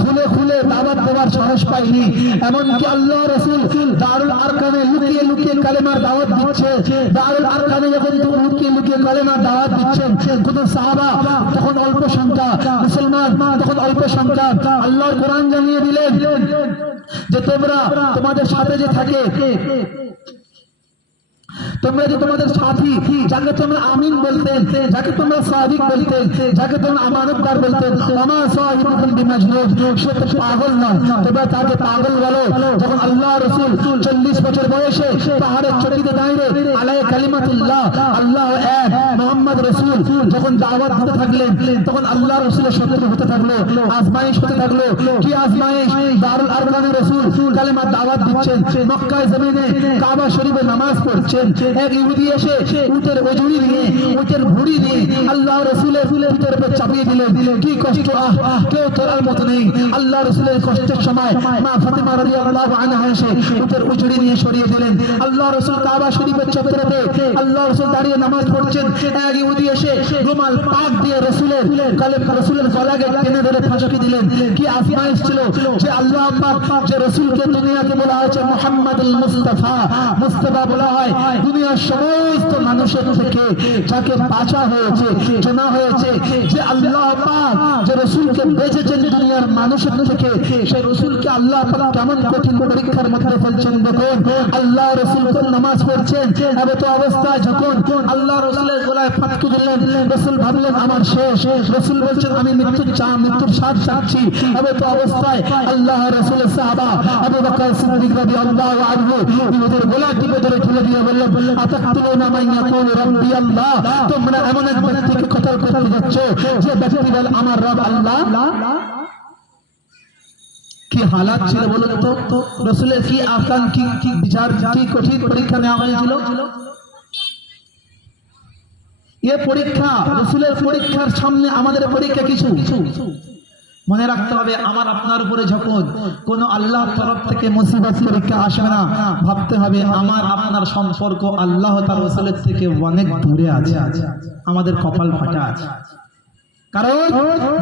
খুলে খুলে দাওয়াত দেওয়ার সাহস পায়নি। এমনকি আল্লাহ রাসূল দারুল আরকামে লুকিয়ে লুকিয়ে কালেমার দাওয়াত দিচ্ছে। দারুল আরকামে যখন লুকিয়ে লুকিয়ে কালেমার দাওয়াত দিচ্ছেন, কোন সাহাবা তখন অল্প সংখ্যা, মুসলমান তখন অল্প সংখ্যা। আল্লাহর কোরআন জানিয়ে দিলেন যে তোমরা তোমাদের সাথে যে থাকে, তোমরা যে তোমাদের সাথী, যাকে তোমরা আমিন বলতেন, যাকে তোমরা সাদিক বলতেন, যাকে তোমরা আমানতদার বলতেন, ওমা সাহিবুকুম বিমাজনুন, সে তো পাগল নয়, তোমরা তাকে পাগল বলো। যখন আল্লাহ রাসূল 40 বছর বয়সে পাহাড়ের চটিতে দাঁড়িয়ে আলাই কালিমাতুল্লাহ, আল্লাহ এক, মুহাম্মদ রাসূল যখন দাওয়াত দিতে থাকলেন, তখন আল্লাহ রাসূলের শত্রু হতে থাকলো, আজমাইশ হতে থাকলো। কি আজমাইশ? দারুল আরকামে রাসূল কালেমার দাওয়াত দিচ্ছেন, মক্কায় জমিনে কাবা শরীফে নামাজ পড়ছেন, এক ইহুদি এসে উটের ওজুরি নিয়ে, উটের ভুঁড়ি নিয়ে আল্লাহ রাসূলের পিঠের উপর চাপিয়ে দিলেন। কি কষ্ট, কেউ তোলার মতো নেই। আল্লাহ রাসূলের কষ্টের সময় মা ফাতিমা রাদিয়াল্লাহু আনহা এসে উটের ওজুরি নিয়ে সরিয়ে দিলেন। আল্লাহ রাসূল কাবা শরীফের চত্বরে আল্লাহ রাসূল দাঁড়িয়ে নামাজ পড়ছেন, এক ইহুদি এসে রুমাল পাক দিয়ে রাসূলের গলাকে টেনে ধরে ফাঁসি দিলেন। কি আজমাইশ ছিল যে আল্লাহ পাক, যে রাসূলকে দুনিয়াকে বলা হয়েছে মুহাম্মাদুল মুস্তাফা, মুস্তাফা বলা হয়। দুনিয়ার সমস্ত মানুষের থেকে যাকে বাঁচা হয়েছে, জানা হয়েছে যে আল্লাহ পাক যে রাসূলকে বেঁচেছেন দুনিয়ার মানুষের থেকে, সেই রাসূলকে আল্লাহ পাক কেমন কঠিন পরীক্ষার মধ্যে ফেলছেন। দেখুন আল্লাহ রাসূল কোন নামাজ পড়ছেন, এত অবস্থায় যখন আল্লাহ রাসূলের গলায় ফাতকি দিলেন, রাসূল ভাবলেন আমার শেষ। রাসূল বলছেন আমি মৃত্যুর স্বাদ চাচ্ছি। এত অবস্থায় আল্লাহ রাসূলের সাহাবা আবু বকর সিদ্দিক রাদিয়াল্লাহু আনহু নিজের গলা টিপে ধরে ঠেলে দিয়ে বললেন আতাকতুলুনা মান ইয়াকুলু রাব্বি আল্লাহ, তোমরা এমন এক ব্যক্তিকে কতল করতে যাচ্ছ যে ব্যক্তি বলে আমার রব আল্লাহ। কি হালাত ছিল বলুন তো, রাসূলের কি আকান, কি বিচার, কি কঠিন পরীক্ষা নেওয়া হয়েছিল। এ পরীক্ষা রাসূলের পরীক্ষার সামনে আমাদের পরীক্ষা কিছু। মনে রাখতে হবে আমার আপনার উপরে যখন কোন আল্লাহর তরফ থেকে মুসিবত পরীক্ষা আসবে না, ভাবতে হবে আমার আপনার সম্পর্ক আল্লাহ তার রাসূলের থেকে অনেক দূরে আছে, আমাদের কপাল ফাটা আছে। কারণ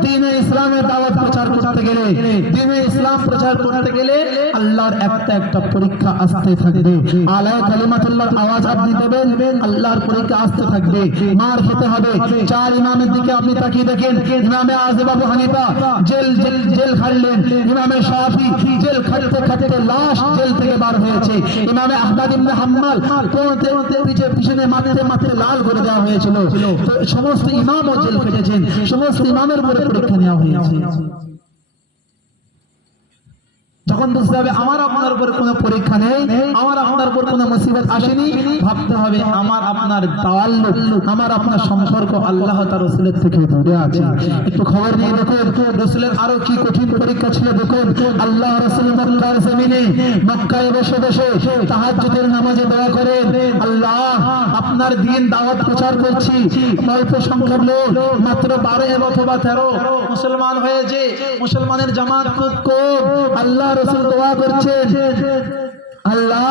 দ্বীনে ইসলামের দাওয়াত প্রচার করতে গেলে, দ্বীনে ইসলাম প্রচার করতে গেলে আল্লাহর একটা পরীক্ষা আসতে থাকবে। আলা কালিমাতুল্লাহর আওয়াজ আপনি দেবেন, আল্লাহর পরীক্ষা আসতে থাকবে, মার খেতে হবে। চার ইমামের দিকে আপনি তাকিয়ে দেখেন, ইমামে আযম আবু হানিফা জেল খাটলেন, ইমামে শাফি জেল খাটতে লাশ জেল থেকে বার হয়েছে, ইমামে আহমদ ইবনে হাম্বল পিছনে মাথে লাল করে দেওয়া হয়েছিল। তো সমস্ত ইমামও জেল খেটেছেন, সমস্ত ইমামের উপরে পরীক্ষা নেওয়া হয়েছে। যখন বুঝতে হবে আমার আপনার উপর কোনো পরীক্ষা নেই, আমার আপনার উপর কোনো মুসিবত আসেনি, ভাবতে হবে আমার আপনার তাওয়াল্লুক, আমার আপনার সম্পর্ক আল্লাহ তার রাসূলের থেকে দূরে আছে। একটু খবর নিয়ে দেখুন রাসূলের আরো কি কঠিন পরীক্ষা ছিল। দেখুন আল্লাহ রাসূল মক্কার জমিনে মক্কায় বসে বসে তাহাজ্জুদের নামাজে দোয়া করেন, আল্লাহ আপনার দ্বীন দাওয়াত প্রচার করছি, অল্প সংখ্যক লোক মাত্র 12 অথবা 13 মুসলমান হয়েছে, মুসলমানের জামাত খুব কম। আল্লাহ রাসূল দোয়া করছেন, আল্লাহ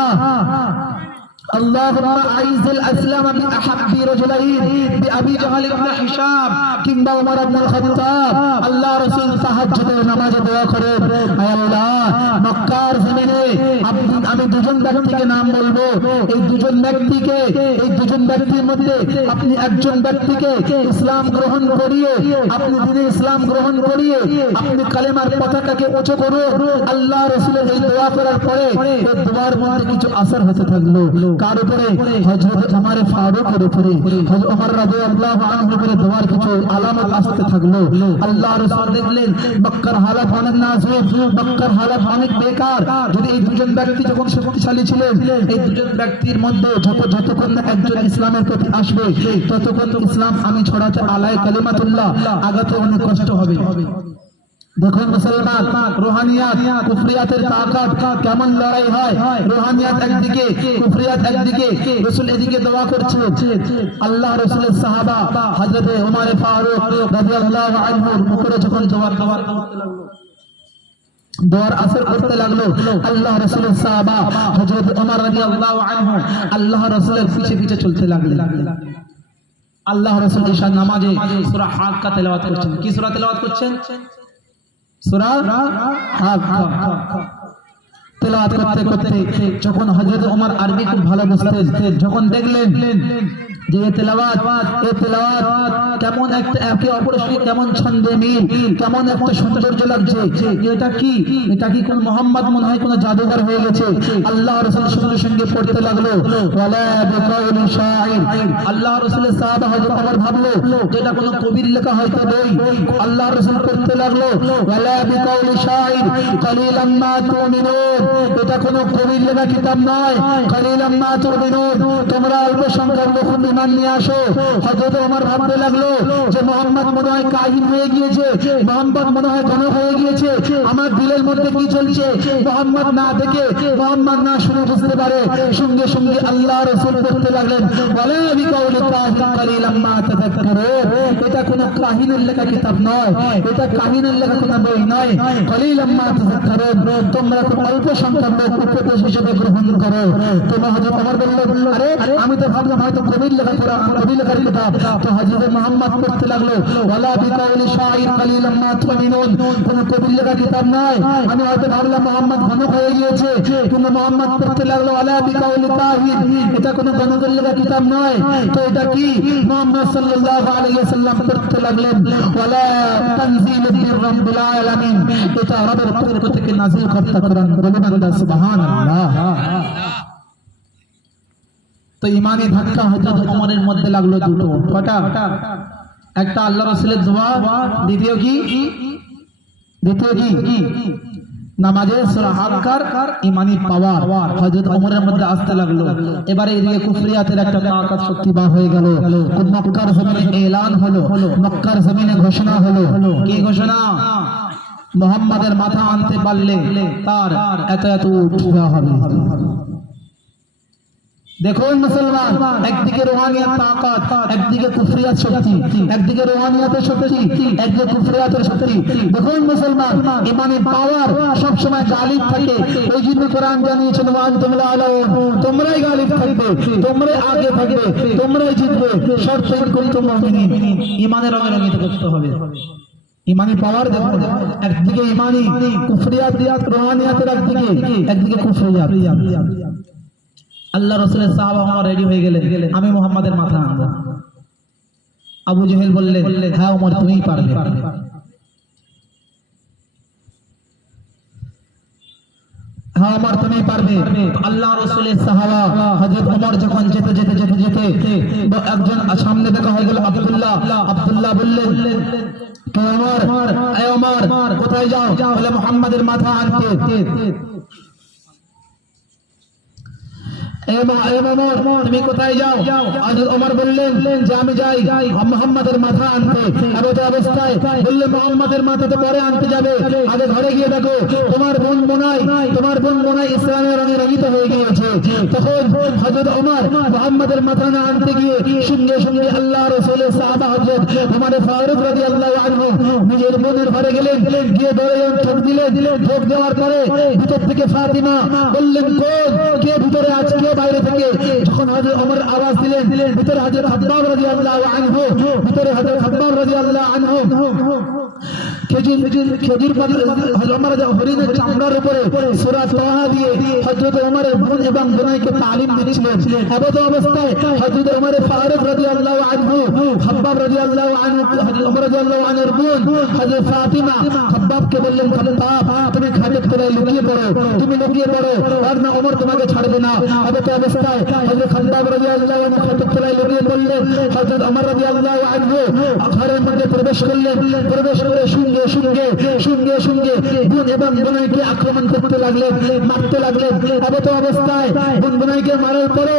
اللهم اعز الاسلام باحب رجلين بابي جهل بن هشام কিংবা ওমর ইবনে খাত্তাব। আল্লাহ রাসূল তাহাজ্জুদের নামাজে দোয়া করেন, হে আল্লাহ মক্কার জমিনে আমি দুজন ব্যক্তিকে নাম বলবো, এই দুজন ব্যক্তির মধ্যে আপনি একজন ব্যক্তিকে ইসলাম গ্রহণ করিয়ে, আপনি দ্বীনে ইসলাম গ্রহণ করিয়ে আপনি কালেমার পতাকাকে উঁচু করুন। আল্লাহ রাসূলের এই দোয়া করার পরে এই দোয়ার মধ্যে কিছু আসর হতে থাকলো। কার উপরে? হযরত ওমর ফারুকের উপরে। হযরত ওমর রাদিয়াল্লাহু আনহু উপরে দোয়ার কিছু আলামত আসতে থাকলো। আল্লাহ রাসূল দেখলেন মক্কার হালাত অনেক নাজুক, মক্কার হালাত অনেক বেকার। যদি এই দুজন ব্যক্তি যখন শক্তিশালী ছিলেন, এই দুজন ব্যক্তির মধ্যে যতক্ষণ না একজন ইসলামের প্রতি আসবে ততক্ষণ ইসলাম আমি ছড়াতে আলাই কালিমাতুল্লাহ আগাতে অনেক কষ্ট হবে। দেখুন মুসলমান, রুহানিয়াত কুফরিয়াতের তাকাত কেমন লড়াই হয়। রুহানিয়াত একদিকে, কুফরিয়াত একদিকে, রাসূল এদিকে দোয়া করছে। আল্লাহ রাসূলের সাহাবা হযরত ওমর ফারুক রাদিয়াল্লাহু আনহুর উপরে যখন দোয়ার আসর করতে লাগলো, আল্লাহ রাসূলের সাহাবা হযরত ওমর রাদিয়াল্লাহু আনহু আল্লাহ রাসূলের পিছে পিছে চলতে লাগলেন। আল্লাহ রাসূল ঈশার নামাজে সূরা হাক্কা তেলাওয়াত করছেন। কি সূরা তেলাওয়াত করছেন? সূরা হাক্কা তেলাওয়াত করতে করতে যখন হযরত ওমর আরবি খুব ভালো বুঝতেন, যখন দেখলেন যে এই তেলাওয়াত কেমন একটা একে অপরের সঙ্গে কেমন ছন্দে মিল, কেমন একটা সৌন্দর্য লাগছে, এটা কি কোন মোহাম্মদ মনে হয় কোন জাদুঘর হয়ে গেছে। আল্লাহ রাসূলের সঙ্গে সঙ্গে পড়তে লাগলো ওয়ালা বিকাউলি শাইর। আল্লাহ রাসূলের সাহাবা হযরত ওমর ভাবলো যেটা কোন কবির লেখা হয়তো বই। আল্লাহ রাসূল পড়তে লাগলো ওয়ালা বিকাউলি শাইর কালিলাম মা তুমিনুন। এটা কোন কবির লেখা কিতাব নয়, কালিলাম মা তুমিনুন, তোমরা অল্প সংখ্যক লোক ঈমান নিয়ে আসো। হযরত ওমর ভাবতে লাগলো যে মুহাম্মদ মনে হয় কাহিন হয়ে গিয়েছে, মুহাম্মদ মনে হয় গণ হয়ে গিয়েছে, আমার দিলের মধ্যে কি চলছে মুহাম্মদ না দেখে, মুহাম্মদ না শুনে বুঝতে পারে। সঙ্গে সঙ্গে আল্লাহ রাসূল পড়তে লাগলেন ওয়ালা বিকাউলি কাহিন কালিলাম মা তাযাক্কারুন। এটা কোন কাহিনের লেখা কিতাব নয়, এটা কাহিনের লেখা কোন বই নয়, কালিলাম মা তাযাক্কারুন, তোমরা খুব অল্প সংখ্যক লোক উপদেশ হিসেবে গ্রহণ করো। তোমরা হযরত ওমর বলল, আরে আমি তো ভাবলাম হয়তো কবির লেখা লেখা কোরআন, কবি লেখার কিতাব। তো হযরত মুহাম্মদ পড়তে লাগলো, ওয়ালা বিকাউলি শাইর কালিলাম মা তুমিনুন, কোন কবি লেখা কিতাব নয়। আমি হয়তো ভাবলাম মুহাম্মদ গণক হয়ে গিয়েছে, কিন্তু মুহাম্মদ পড়তে লাগলো ওয়ালা বিকাউলি কাহিন, এটা কোন গণকের লেখা কিতাব নয়। তো এটা কি? মুহাম্মদ সাল্লাল্লাহু আলাইহি ওয়াসাল্লাম পড়তে লাগলেন ওয়ালা তানজিলুম মির রাব্বিল আলামিন, এটা রবের পক্ষ থেকে নাযিল করা কোরআন। বলুন আল্লাহ সুবহানাল্লাহ। তো ইমানি ধাক্কা হযরত ওমরের মধ্যে লাগলো দুটো। কটা? একটা আল্লাহ রাসূলের দোয়া, দ্বিতীয় কি? নামাজে সূরা হাক্কার ইমানি পাওয়ার হযরত ওমরের মধ্যে আসতে লাগলো। এবারে এদিকে কুফরিয়াতের একটা তাকাত শক্তি বার হয়ে গেল। মক্কার জমিনে এলান হলো, মক্কার জমিনে ঘোষণা হলো। কি ঘোষণা? মুহাম্মাদের মাথা আনতে পারলে তার এত এত উঠা হবে। দেখুন মুসলমান, একদিকে রুহানিয়াত তাকাত, একদিকে কুফরিয়াত শক্তি, একদিকে রুহানিয়াতের শক্তি, একদিকে কুফরিয়াতের শক্তি। দেখুন মুসলমান, ইমানি পাওয়ার সব সময় গালিব থাকে। ওই জন্য কোরআন জানিয়েছেন ওয়া আনতুম লা আলাউন, তোমরাই গালিব থাকবে, তোমরাই আগে থাকবে, তোমরাই জিতবে, শর্ত ইন কুনতুম মুমিনিন। ইমানের রঙে রঙিত করতে হবে। ইমানি পাওয়ার দেখুন, একদিকে ইমানি কুফরিয়াত রুহানিয়াতের, একদিকে কুফরিয়াত। আল্লাহ রাসূলের সাহাবা ওমর রেডি হয়ে গেলেন, আমি মুহাম্মাদের মাথা আনবো। আবু জেহেল বললেন, হ্যাঁ ওমর তুমিই পারবে। হ্যাঁ ওমর তুমিই পারবে। আল্লাহ রাসূলের সাহাবা হযরত ওমর যখন যেতে একজন সামনে দেখা হয়ে গেল, আব্দুল্লাহ বললেন, কে ওমর? এই ওমর কোথায় যাও? বলে মুহাম্মাদের মাথা আনতে। তুমি কোথায় যাও? হযরত ওমর বললেন যে আমি যাই মুহাম্মাদের মাথা আনতে। এমন অবস্থায় বললেন মুহাম্মাদের মাথা তো পরে আনতে যাবে, আগে ঘরে গিয়ে দেখো তোমার বোন বোনাই ইসলামের রঙে রঙিত হয়ে গিয়েছে। তখন হযরত ওমর মুহাম্মাদের মাথা না আনতে গিয়ে সঙ্গে সঙ্গে আল্লাহ রাসূলের সাহাবা হযরত ওমর ফারুক রাদিয়াল্লাহু আনহু নিজের বোনের ঘরে গেলেন, গিয়ে দরজায় ঠোক দিলেন। ঠোক দেওয়ার পরে ভিতর থেকে ফাতিমা বললেন, কোন কে ভিতরে আছে, কে বাইরে থেকে? যখন হযরত ওমর আওয়াজ দিলেন, ভিতরে হযরত খাব্বাব রাদিয়াল্লাহু আনহু, ভিতরে হযরত খাব্বাব রাদিয়াল্লাহু আনহু খেজুর পাতা ওমর হরিণের চামড়ার উপরে সূরা তাহা দিয়ে হযরত ওমরের বোন এবং বোনাইকে তালিম দিচ্ছিলেন। এমন অবস্থায় হযরত ওমর ফারুক রাদিয়াল্লাহু আনহু, খাব্বাব রাদিয়াল্লাহু আনহু, হযরত ওমর রাদিয়াল্লাহু আনহুর বোন হযরত ফাতিমা খাব্বাবকে বললেন, খাব্বাব তুমি খাটের তলায় লুকিয়ে পড়ো, তুমি লুকিয়ে পড়ো, আর না ওমর তোমাকে ছাড়বে না। এমন অবস্থায় হযরত খাব্বাব রাদিয়াল্লাহু আনহু খাটের তলায় লুকিয়ে পড়লেন। হযরত ওমর রাদিয়াল্লাহু আনহু ঘরের মধ্যে প্রবেশ করলেন। প্রবেশ করে সঙ্গে বোন এবং বোনাইকে আক্রমণ করতে লাগলেন, মারতে লাগলেন। এমন অবস্থায় বোন বোনাইকে মারার পরে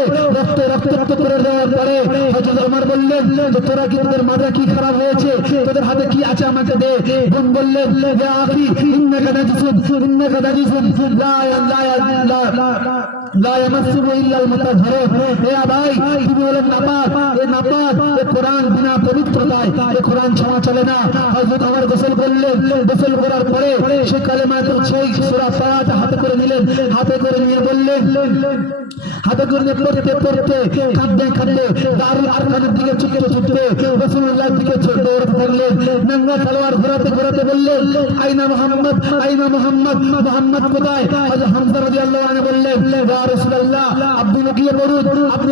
রক্তাক্ত করে দেওয়ার পরে হযরত ওমর বললেন যে তোরা কি, তোদের মাথা কি খারাপ হয়েছে? তোদের হাতে কি আছে আমাকে দে। বোন বললেন, ইয়া আখি ইন্নাকা নাজিসুন লা ইয়ামাসসুহু ইল্লাল মুতাহহারুন। হে ভাই, তুমি হলেন নাপাক, এই নাপাক, এই কোরআন বিনা পবিত্রতায় এই কোরআন ছোঁয়া চলে না। হযরত ওমর গোসল করলেন, গোসল করার পরে সেই কালেমাতুল সেই সূরা ফাতিহা হাতে করে নিলেন, হাতে করে নিয়ে বললেন, হাতে করে পড়তে কাঁদতে দারুল আরকানের দিকে ছুটতে রাসূলুল্লাহর দিকে দৌড়াতে থাকলেন। নঙ্গা তলোয়ার ঘোরাতে বললেন, আইনা মুহাম্মদ কোথায়? হযরত হামজা রাদিয়াল্লাহু আনহু বললেন, ইয়া রাসূলুল্লাহ আপনি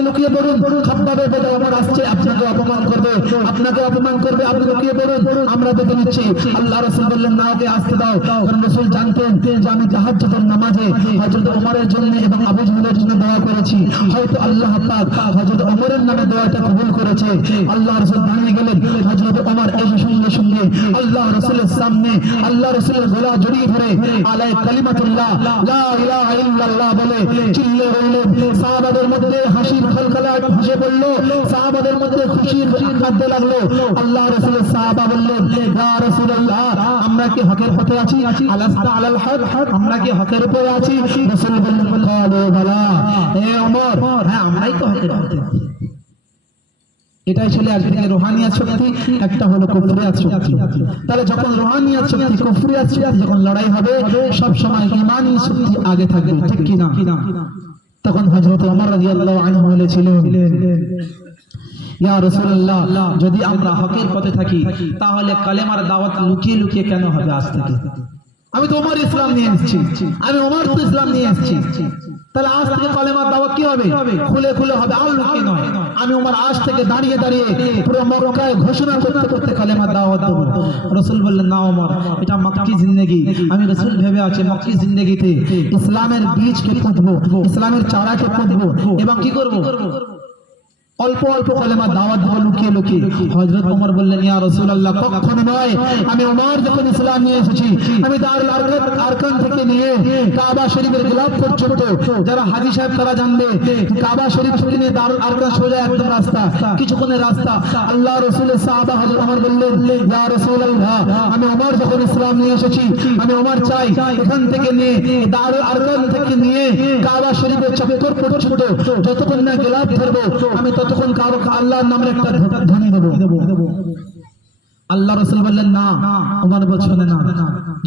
লুকিয়ে পড়ুন, খাব্বাবের বলে ওমর আসছে, আপনাকে অপমান করবে, আপনি লুকিয়ে পড়ুন, আমরা দেখে নিচ্ছি। আল্লাহ রাসূল বললেন, না ওকে আসতে দাও। কারণ রাসূল জানতেন যে আমি তাহাজ্জুদের নামাজে হযরত ওমরের জন্য এবং আবু জাহলের জন্য দোয়া করেছি। হয়তো আল্লাহ পাক হযরত ওমরের নামে দোয়াটা কবুল করেছে। আল্লাহ রাসূল দাঁড়িয়ে গেলেন। হযরত ওমর এসে সঙ্গে আল্লাহ রাসূলের সামনে আল্লাহ রাসূলের গলা জড়িয়ে ধরে আলাই কালিমাতুল্লাহ লা ইলাহা ইল্লাল্লাহ বলে চিল্লে বললেন। সাহাবাদের মধ্যে হাসির খলখলাট ভেসে পড়ল, সাহাবাদের মধ্যে খুশির কাঁদতে লাগলো। আল্লাহ রাসূলের সাহাবা বললেন, ইয়া রাসূলুল্লাহ আমরা কি হকের পথে আছি? আলাস্তা আলাল হক, আমরা কি হকের উপরে আছি? রাসূল বললেন, কালু বালা। হে ওমর, হ্যাঁ আমরাই তো হকের পথে। এটাই ছিল একদিকে রুহানিয়াত শক্তি, একটা হলো কুফরিয়াত শক্তি। তাহলে যখন রুহানিয়াত শক্তি কুফরিয়াত শক্তি যখন লড়াই হবে, সব সময় ঈমানি শক্তি আগে থাকবে, ঠিক কি না? তখন হযরত ওমর রাদিয়াল্লাহু আনহু বলেছিলেন, ইয়া রাসূলুল্লাহ, যদি আমরা হকের পথে থাকি তাহলে কালেমার দাওয়াত লুকিয়ে লুকিয়ে কেন হবে আজ থেকে? আমি তো ওমর ইসলাম নিয়ে এসেছি, আমি ওমর তো ইসলাম নিয়ে এসেছি, তাহলে আজ থেকে কালেমার দাওয়াত কি হবে? খুলে খুলে হবে, আর লুকিয়ে নয়। আমি ওমর আজ থেকে দাঁড়িয়ে দাঁড়িয়ে পুরো মক্কায় ঘোষণা করতে করতে কালেমার দাওয়াত দেব। রাসূল বললেন, না ওমর, এটা মক্কি জিন্দেগি। আমি রাসূল ভেবে আছি মক্কি জিন্দেগিতে ইসলামের বীজকে পুঁতবো, ইসলামের চারাকে পুঁতবো এবং কি করব? অল্প অল্প কালেমা দাওয়াত দেব লুকিয়ে লুকিয়ে। হযরত ওমর বললেন, ইয়া রাসূলুল্লাহ, কখনো নয়। আমি ওমর যখন ইসলাম নিয়ে এসেছি, আমি দারুল আরকান থেকে নিয়ে কাবা শরীফের গিলাফ পর্যন্ত, যারা হাজী সাহেব তারা জানবে, কাবা শরীফ থেকে নিয়ে দারুল আরকান সোজা একদম রাস্তা, কিছুক্ষণের রাস্তা। আল্লাহ রাসূলের সাহাবা হযরত ওমর বললেন, ইয়া রাসূলুল্লাহ, আমি ওমর যখন ইসলাম নিয়ে এসেছি, আমি ওমর চাই এখান থেকে নিয়ে দারুল আরকান থেকে নিয়ে কাবা শরীফের চক্কর পর্যন্ত যতক্ষণ না গিলাফ ধরবো, আমি ততক্ষণ কারো আল্লাহর নামের একটা ধ্বনি দেব। আল্লাহ রাসূল বললেন, না। ওমর বলছে না।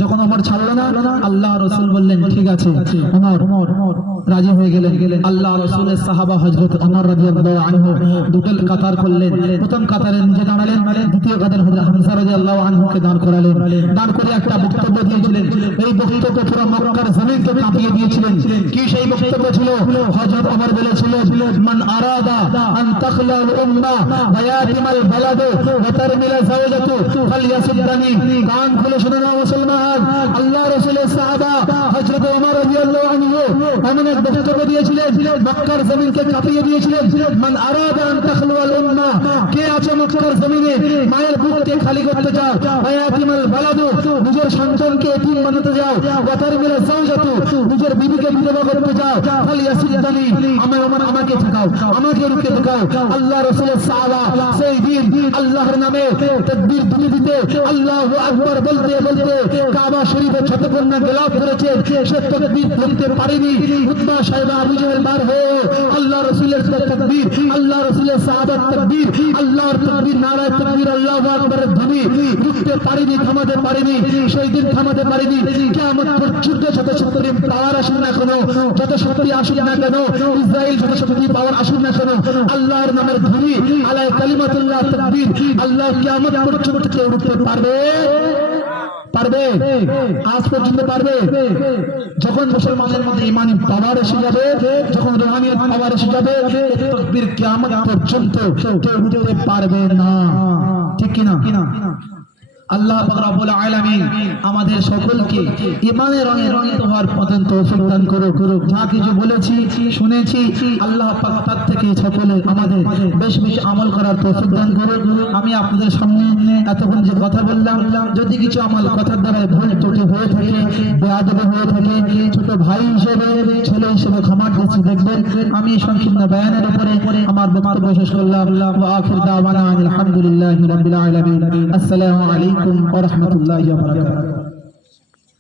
যখন ওমর ছাড়লো না, আল্লাহ রাসূল বললেন, ঠিক আছে। ওমর রাজি হয়ে গেলেন। আল্লাহ রাসূলের সাহাবা হযরত ওমর রাদিয়াল্লাহু আনহু দুটো কাতার করলেন। প্রথম কাতারে নিজে দাঁড়ালেন, দ্বিতীয় কাতারে হযরত হামজা রাদিয়াল্লাহু আনহুকে দাঁড় করালেন। দাঁড় করে একটা বক্তব্য দিয়েছিলেন। এই বক্তব্য পুরো মক্কার জমিনকে কাঁপিয়ে দিয়েছিলেন। কি সেই বক্তব্য ছিল? হযরত ওমর বলেছিলেন, মান আরাদা আন তাখলাল উম্মাহ ওয়া ইয়াতিমাল বালাদ ওয়া তারমিলা যাওজাতু ফালইয়াসুদ্দানি। কান খুলে শুনে নাও মুসলমান, আল্লাহ রাসূলের সাহাবা হযরত ওমর রাদিয়াল্লাহু আনহু এমন এক বক্তব্য দিয়েছিলেন, মক্কার জমিনকে কাঁপিয়ে দিয়েছিলেন। মান আরাদা আন তাখলাল উম্মাহ, কে আছে মক্কার জমিনে মায়ের বুককে খালি করতে চাও, ওয়া ইয়াতিমাল বালাদ, নিজের সন্তানকে এতিম বানাতে যাও, ওয়া তারমিলা যাওজাতু, নিজের বিবিকে বিধবা করতে চাও, ফালইয়াসুদ্দানি, আমাকে ঠকাও, আমাকে রুখে দেখাও। আল্লাহ রাসূলের সাহাবা সেই দিন আল্লাহর নামে তাকবীর দিতে আল্লাহু আকবার বলতে বলতে কাবা শরীফে যতক্ষণ না গিলাফ করেছে, সে তাকবীর বলতে পারেনি। উতবা সাহেব আবু জাহেল বার হয়ে আল্লাহ রাসূলের তাকবীর, আল্লাহ রাসূলের সাহাবার তাকবীর, আল্লাহর তাকবীর, নারায়ে তাকবীর, আল্লাহু আকবারের ধ্বনি রুখতে পারেনি, থামাতে পারেনি। সেই দিন থামাতে পারেনি। কিয়ামত পর্যন্ত যত শক্তি পাওয়ার আসুক না কেন, যত শক্তি আসুক না কেন, ইসরাইল যত শক্তি পাওয়ার আসুক না কেন, আল্লাহর নামের ধ্বনি, আলায়ে কালিমাতুল্লাহ তাকবীর, আল্লাহ কিয়ামত পর্যন্ত কেউ রুখতে পারবে? আজ পর্যন্ত পারবে? যখন মুসলমানদের মধ্যে ইমানি পাওয়ার এসে যাবে, যখন রুহানিয়ত পাওয়ার এসে যাবে, তাকবীর কিয়ামত পর্যন্ত কেউ রুখতে পারবে না। ঠিক কিনা? আল্লাহ পাক রব্বুল আলামিন আমাদের সকলকে ঈমানের রঙে রঙিত হওয়ার পর্যন্ত তৌফিক দান করুক। যা কিছু বলেছি শুনেছি, আল্লাহ পাক তার থেকে সকলে আমাদের বেশ বেশ আমল করার তৌফিক দান করুক। আমি আপনাদের সামনে এতক্ষণ যে কথা বললাম, যদি কিছু আমার কথার দ্বারা ভুল ত্রুটি হয়ে থাকে, বেয়াদবি হয়ে থাকে, ছোট ভাই হিসেবে, ছেলে হিসেবে ক্ষমা দৃষ্টি দেখবেন। আমি সংক্ষিপ্ত বয়ানের উপরে আমার বক্তব্য শেষ করলাম। ওয়া আখির দাওয়ানা আলহামদুলিল্লাহি রাব্বিল আলামিন। আসসালামু আলাইকুম ওয়া রাহমাতুল্লাহি ওয়া বারাকাতুহু।